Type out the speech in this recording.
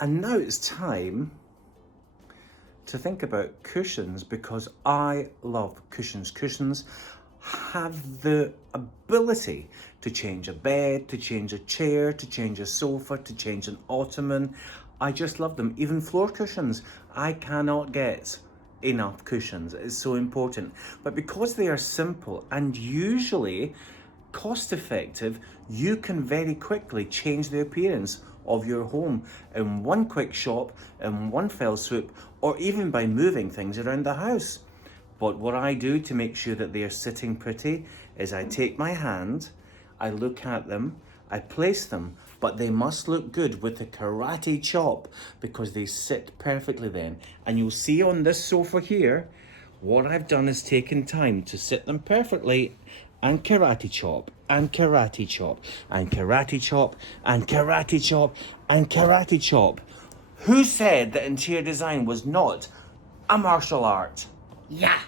And now it's time to think about cushions, because I love cushions. Cushions have the ability to change a bed, to change a chair, to change a sofa, to change an ottoman. I just love them. Even floor cushions. I cannot get enough cushions. It's so important. But because they are simple and usually cost effective, you can very quickly change the appearance of your home in one quick shop, in one fell swoop, or even by moving things around the house. But what I do to make sure that they are sitting pretty is I take my hand, I look at them, I place them, but they must look good with a karate chop, because they sit perfectly then. And you'll see on this sofa here, what I've done is taken time to sit them perfectly and karate chop, and karate chop, and karate chop, and karate chop, and karate chop. Who said that interior design was not a martial art? Yeah.